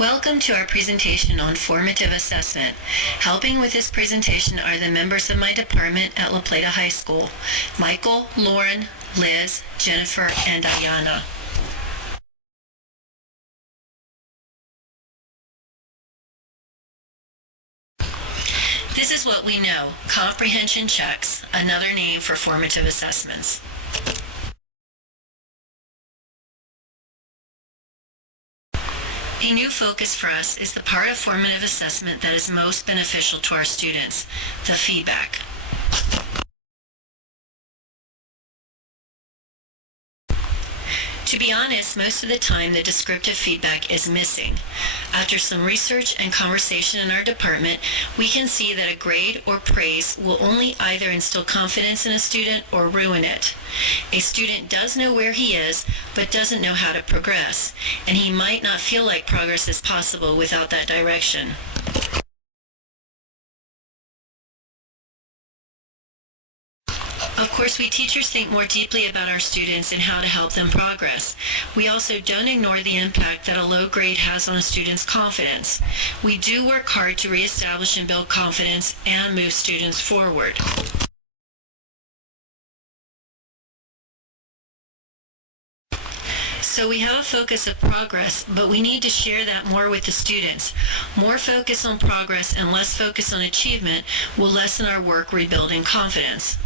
Welcome to our presentation on formative assessment. Helping with this presentation are the members of my department at La Plata High School, Michael, Lauren, Liz, Jennifer, and Ayana. This is what we know, comprehension checks, another name for formative assessments. A new focus for us is the part of formative assessment that is most beneficial to our students, the feedback. To be honest, most of the time the descriptive feedback is missing. After some research and conversation in our department, we can see that a grade or praise will only either instill confidence in a student or ruin it. A student does know where he is, but doesn't know how to progress, and he might not feel like progress is possible without that direction. Of course, we teachers think more deeply about our students and how to help them progress. We also don't ignore the impact that a low grade has on a student's confidence. We do work hard to reestablish and build confidence and move students forward. So we have a focus of progress, but we need to share that more with the students. More focus on progress and less focus on achievement will lessen our work rebuilding confidence.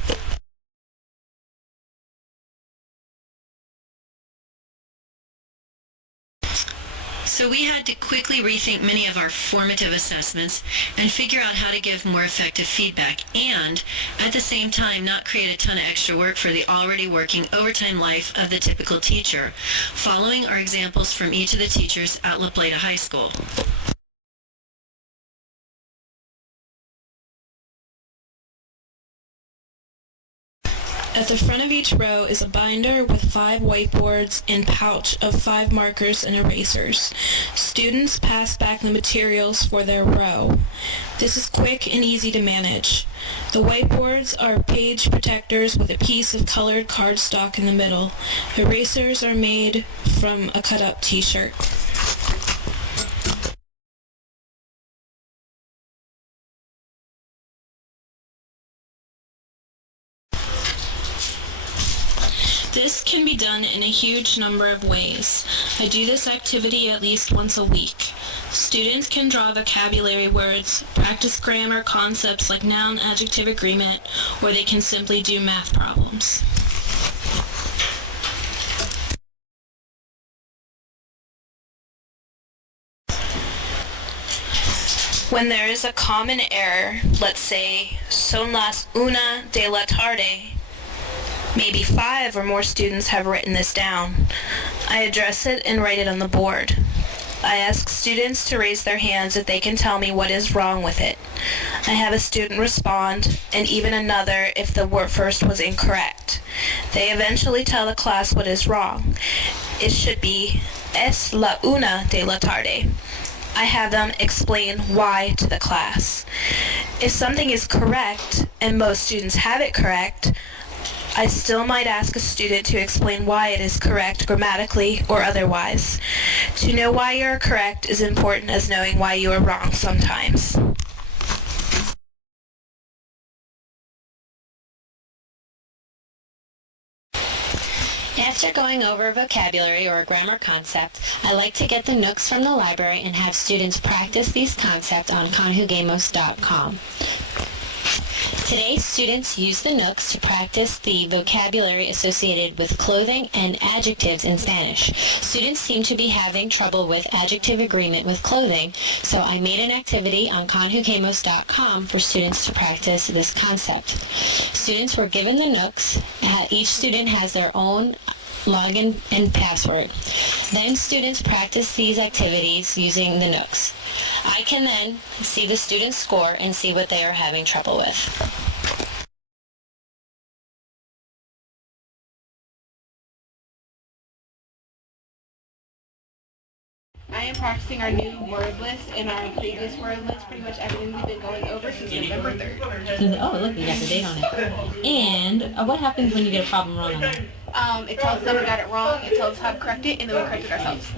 So we had to quickly rethink many of our formative assessments and figure out how to give more effective feedback and, at the same time, not create a ton of extra work for the already working overtime life of the typical teacher, following our examples from each of the teachers at La Plata High School. At the front of each row is a binder with 5 whiteboards and pouch of 5 markers and erasers. Students pass back the materials for their row. This is quick and easy to manage. The whiteboards are page protectors with a piece of colored cardstock in the middle. Erasers are made from a cut-up t-shirt. This can be done in a huge number of ways. I do this activity at least once a week. Students can draw vocabulary words, practice grammar concepts like noun, adjective, agreement, or they can simply do math problems. When there is a common error, let's say, son las una de la tarde, maybe 5 or more students have written this down. I address it and write it on the board. I ask students to raise their hands if they can tell me what is wrong with it. I have a student respond, and even another if the word first was incorrect. They eventually tell the class what is wrong. It should be es la una de la tarde. I have them explain why to the class. If something is correct, and most students have it correct, I still might ask a student to explain why it is correct grammatically or otherwise. To know why you are correct is important as knowing why you are wrong sometimes. After going over a vocabulary or a grammar concept, I like to get the nooks from the library and have students practice these concepts on conjugamos.com. Today, students use the nooks to practice the vocabulary associated with clothing and adjectives in Spanish. Students seem to be having trouble with adjective agreement with clothing, so I made an activity on conjugamos.com for students to practice this concept. Students were given the nooks. Each student has their own login and password. Then students practice these activities using the nooks. I can then see the student's score and see what they are having trouble with. I am practicing our new word list and our previous word list, pretty much everything we've been going over since November 3rd. Oh, look, you got the date on it. And what happens when you get a problem wrong on that? It tells us that we got it wrong, it tells us how to correct it, and then we correct it ourselves.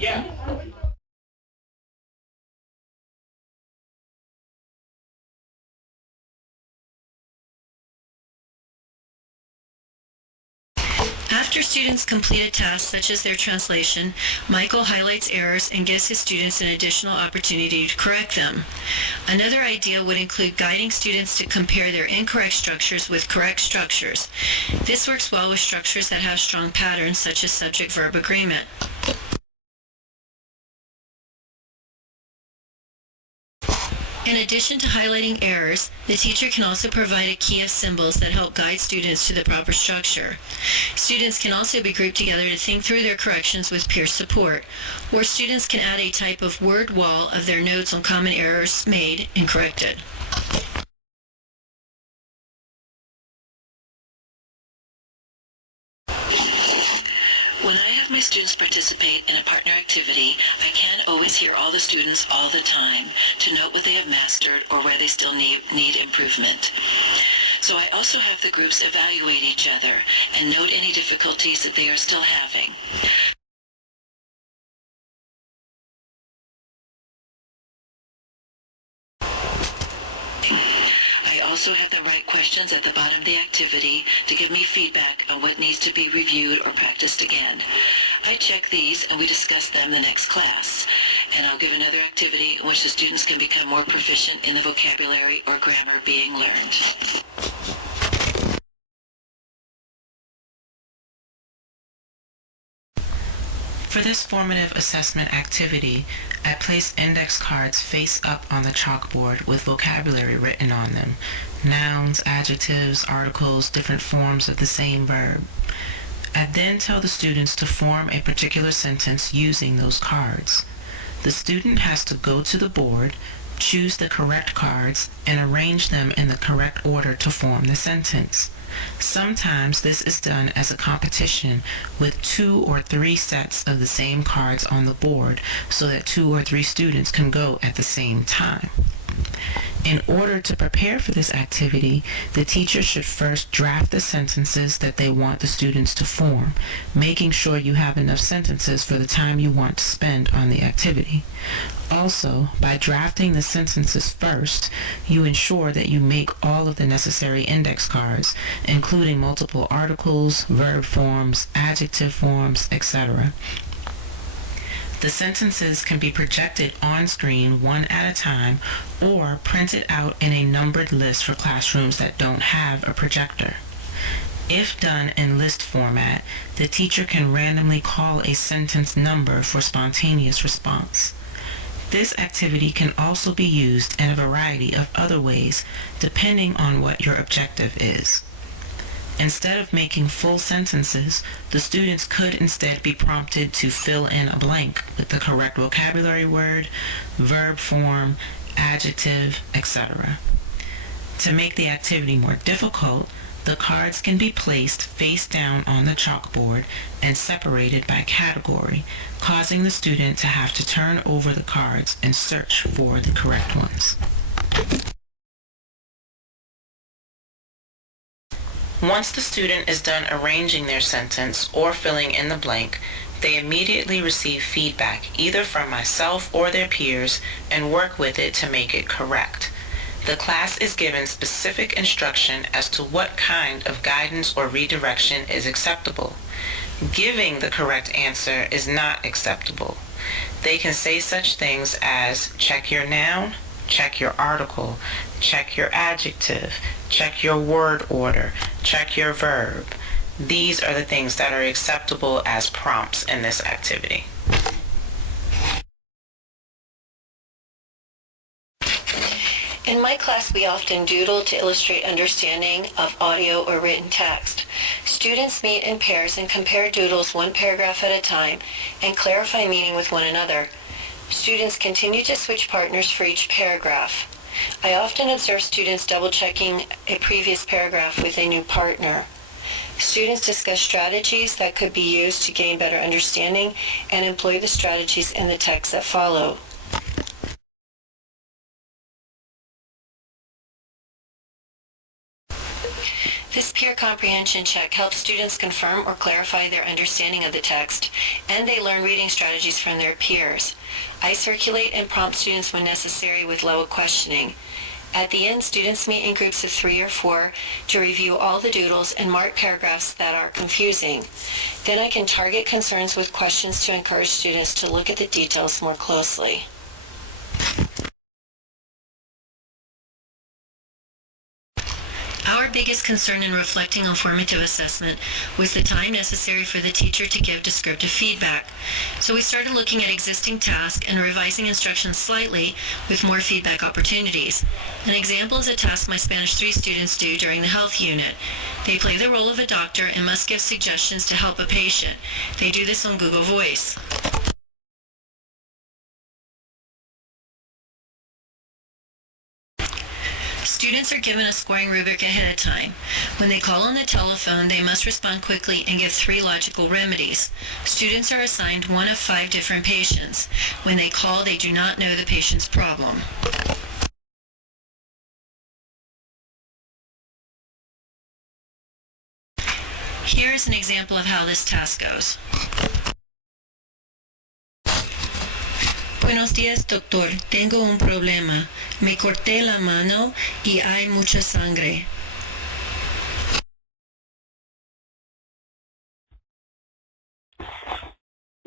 After students complete a task such as their translation, Michael highlights errors and gives his students an additional opportunity to correct them. Another idea would include guiding students to compare their incorrect structures with correct structures. This works well with structures that have strong patterns such as subject-verb agreement. In addition to highlighting errors, the teacher can also provide a key of symbols that help guide students to the proper structure. Students can also be grouped together to think through their corrections with peer support, or students can add a type of word wall of their notes on common errors made and corrected. When I have my students participate in a partner activity, I can't always hear all the students all the time to note what they have mastered or where they still need improvement. So I also have the groups evaluate each other and note any difficulties that they are still having. I also have the right questions at the bottom of the activity to give me feedback on what needs to be reviewed or practiced again. I check these and we discuss them the next class. And I'll give another activity in which the students can become more proficient in the vocabulary or grammar being learned. For this formative assessment activity, I place index cards face up on the chalkboard with vocabulary written on them, nouns, adjectives, articles, different forms of the same verb. I then tell the students to form a particular sentence using those cards. The student has to go to the board, choose the correct cards, and arrange them in the correct order to form the sentence. Sometimes this is done as a competition with 2 or 3 sets of the same cards on the board so that 2 or 3 students can go at the same time. In order to prepare for this activity, the teacher should first draft the sentences that they want the students to form, making sure you have enough sentences for the time you want to spend on the activity. Also, by drafting the sentences first, you ensure that you make all of the necessary index cards, including multiple articles, verb forms, adjective forms, etc. The sentences can be projected on screen one at a time or printed out in a numbered list for classrooms that don't have a projector. If done in list format, the teacher can randomly call a sentence number for spontaneous response. This activity can also be used in a variety of other ways depending on what your objective is. Instead of making full sentences, the students could instead be prompted to fill in a blank with the correct vocabulary word, verb form, adjective, etc. To make the activity more difficult, the cards can be placed face down on the chalkboard and separated by category, causing the student to have to turn over the cards and search for the correct ones. Once the student is done arranging their sentence or filling in the blank, they immediately receive feedback either from myself or their peers and work with it to make it correct. The class is given specific instruction as to what kind of guidance or redirection is acceptable. Giving the correct answer is not acceptable. They can say such things as check your noun, check your article, check your adjective, check your word order, check your verb. These are the things that are acceptable as prompts in this activity. In my class, we often doodle to illustrate understanding of audio or written text. Students meet in pairs and compare doodles one paragraph at a time and clarify meaning with one another. Students continue to switch partners for each paragraph. I often observe students double-checking a previous paragraph with a new partner. Students discuss strategies that could be used to gain better understanding and employ the strategies in the text that follow. This peer comprehension check helps students confirm or clarify their understanding of the text, and they learn reading strategies from their peers. I circulate and prompt students when necessary with level questioning. At the end, students meet in groups of 3 or 4 to review all the doodles and mark paragraphs that are confusing. Then I can target concerns with questions to encourage students to look at the details more closely. Our biggest concern in reflecting on formative assessment was the time necessary for the teacher to give descriptive feedback. So we started looking at existing tasks and revising instructions slightly with more feedback opportunities. An example is a task my Spanish 3 students do during the health unit. They play the role of a doctor and must give suggestions to help a patient. They do this on Google Voice. Students are given a scoring rubric ahead of time. When they call on the telephone, they must respond quickly and give 3 logical remedies. Students are assigned one of 5 different patients. When they call, they do not know the patient's problem. Here is an example of how this task goes. Buenos días, doctor. Tengo un problema. Me corté la mano y hay mucha sangre.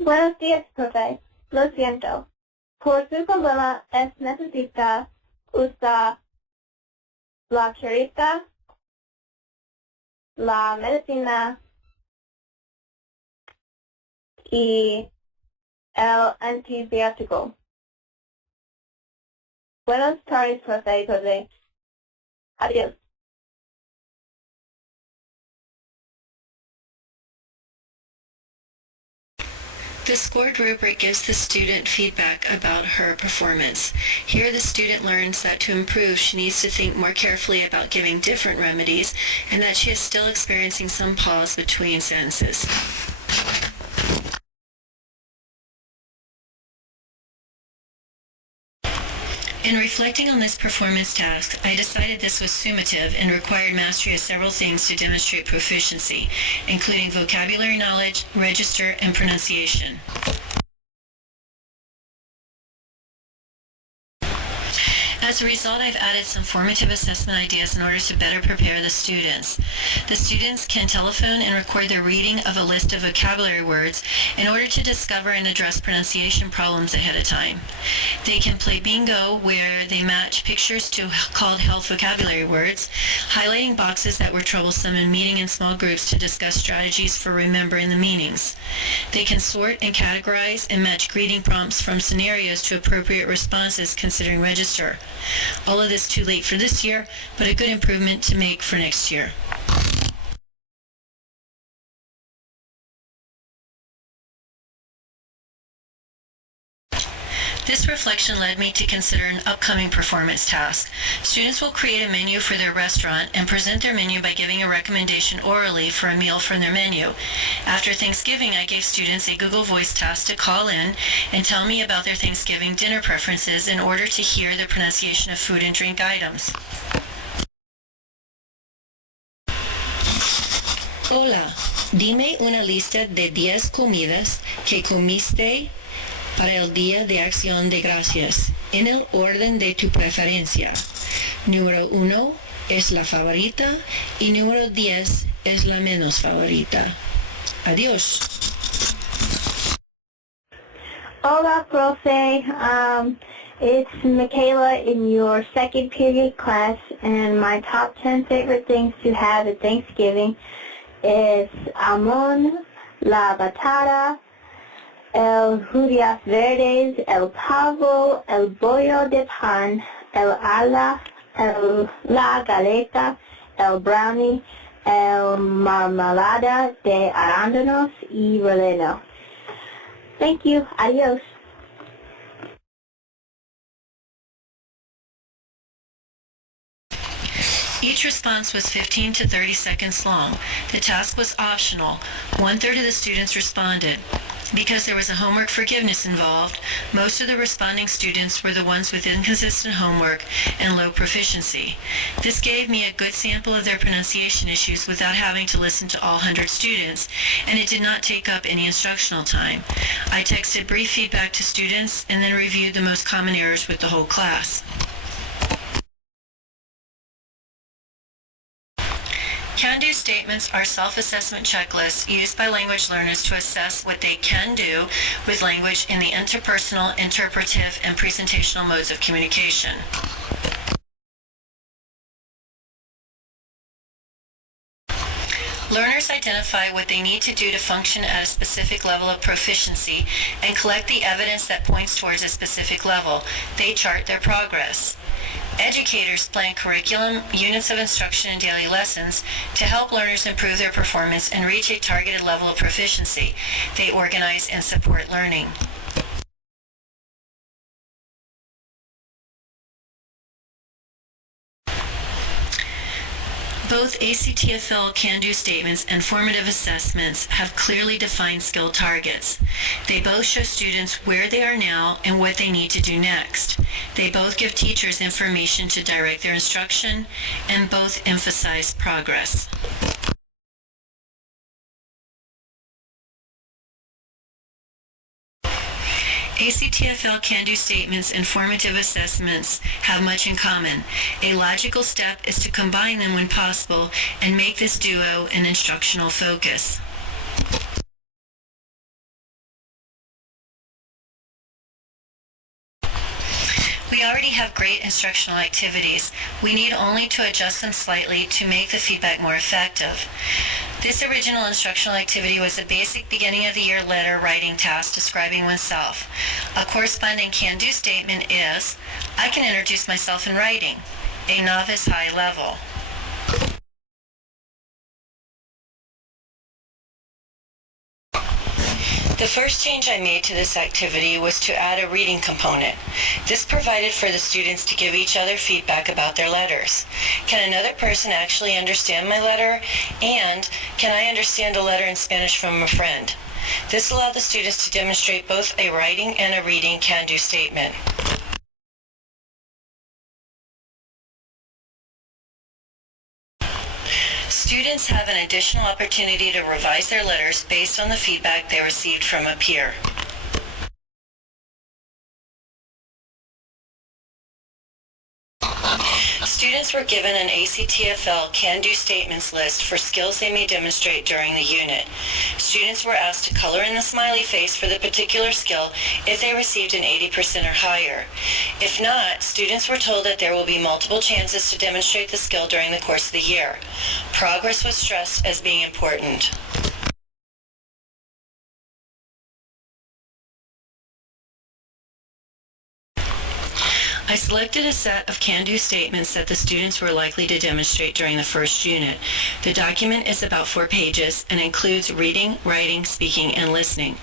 Buenos días, profe. Lo siento. Por su problema necesita usar la carita, la medicina y el antibiótico. Buenas tardes, profe. Adiós. The scored rubric gives the student feedback about her performance. Here the student learns that to improve she needs to think more carefully about giving different remedies and that she is still experiencing some pause between sentences. In reflecting on this performance task, I decided this was summative and required mastery of several things to demonstrate proficiency, including vocabulary knowledge, register, and pronunciation. As a result, I've added some formative assessment ideas in order to better prepare the students. The students can telephone and record their reading of a list of vocabulary words in order to discover and address pronunciation problems ahead of time. They can play bingo, where they match pictures to called health vocabulary words, highlighting boxes that were troublesome and meeting in small groups to discuss strategies for remembering the meanings. They can sort and categorize and match greeting prompts from scenarios to appropriate responses considering register. All of this too late for this year, but a good improvement to make for next year. This reflection led me to consider an upcoming performance task. Students will create a menu for their restaurant and present their menu by giving a recommendation orally for a meal from their menu. After Thanksgiving, I gave students a Google Voice task to call in and tell me about their Thanksgiving dinner preferences in order to hear the pronunciation of food and drink items. Hola, dime una lista de 10 comidas que comiste para el Día de Acción de Gracias, en el orden de tu preferencia. Número 1 es la favorita y número 10 es la menos favorita. Adiós. Hola, profe. It's Michaela in your second period class, and my top 10 favorite things to have at Thanksgiving is almond, la batata, el judías verdes, el pavo, el bollo de pan, el ala, la galeta, el brownie, el marmalada de arándanos y relleno. Thank you. Adios. Each response was 15 to 30 seconds long. The task was optional. 1/3 of the students responded. Because there was a homework forgiveness involved, most of the responding students were the ones with inconsistent homework and low proficiency. This gave me a good sample of their pronunciation issues without having to listen to all 100 students, and it did not take up any instructional time. I texted brief feedback to students and then reviewed the most common errors with the whole class. Can-do statements are self-assessment checklists used by language learners to assess what they can do with language in the interpersonal, interpretive, and presentational modes of communication. Learners identify what they need to do to function at a specific level of proficiency and collect the evidence that points towards a specific level. They chart their progress. Educators plan curriculum, units of instruction, and daily lessons to help learners improve their performance and reach a targeted level of proficiency. They organize and support learning. Both ACTFL can-do statements and formative assessments have clearly defined skill targets. They both show students where they are now and what they need to do next. They both give teachers information to direct their instruction, and both emphasize progress. ACTFL can-do statements and formative assessments have much in common. A logical step is to combine them when possible and make this duo an instructional focus. We already have great instructional activities. We need only to adjust them slightly to make the feedback more effective. This original instructional activity was a basic beginning of the year letter writing task describing oneself. A corresponding can-do statement is, I can introduce myself in writing, a novice high level. The first change I made to this activity was to add a reading component. This provided for the students to give each other feedback about their letters. Can another person actually understand my letter? And can I understand a letter in Spanish from a friend? This allowed the students to demonstrate both a writing and a reading can-do statement. Students have an additional opportunity to revise their letters based on the feedback they received from a peer. Students were given an ACTFL can-do statements list for skills they may demonstrate during the unit. Students were asked to color in the smiley face for the particular skill if they received an 80% or higher. If not, students were told that there will be multiple chances to demonstrate the skill during the course of the year. Progress was stressed as being important. I selected a set of can-do statements that the students were likely to demonstrate during the first unit. The document is about 4 pages and includes reading, writing, speaking, and listening.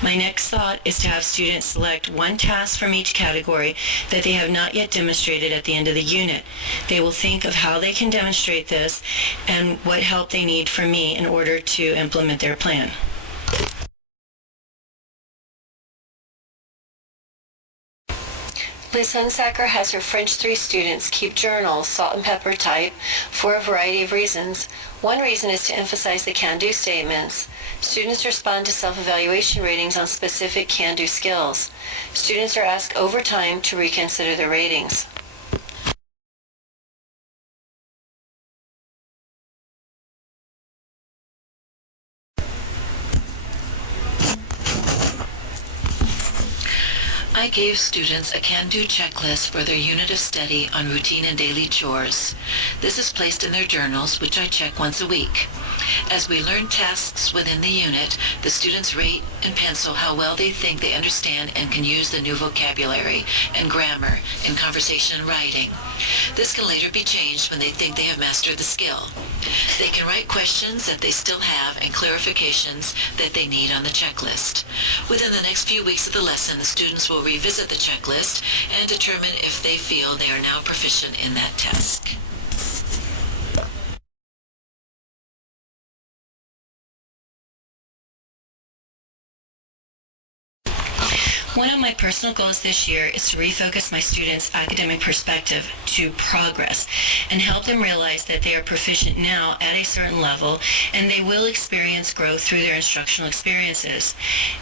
My next thought is to have students select one task from each category that they have not yet demonstrated at the end of the unit. They will think of how they can demonstrate this and what help they need from me in order to implement their plan. Liz Hunsacker has her French 3 students keep journals, salt and pepper type, for a variety of reasons. One reason is to emphasize the can-do statements. Students respond to self-evaluation ratings on specific can-do skills. Students are asked over time to reconsider their ratings. I gave students a can-do checklist for their unit of study on routine and daily chores. This is placed in their journals, which I check once a week. As we learn tasks within the unit, the students rate and pencil how well they think they understand and can use the new vocabulary and grammar in conversation and writing. This can later be changed when they think they have mastered the skill. They can write questions that they still have and clarifications that they need on the checklist. Within the next few weeks of the lesson, the students will revisit the checklist and determine if they feel they are now proficient in that task. One of my personal goals this year is to refocus my students' academic perspective to progress and help them realize that they are proficient now at a certain level and they will experience growth through their instructional experiences.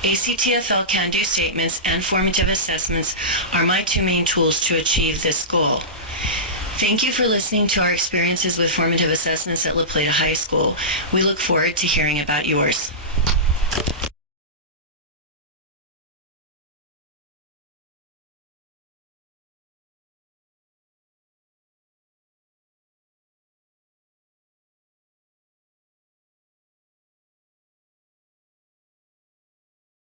ACTFL can-do statements and formative assessments are my 2 main tools to achieve this goal. Thank you for listening to our experiences with formative assessments at La Plata High School. We look forward to hearing about yours.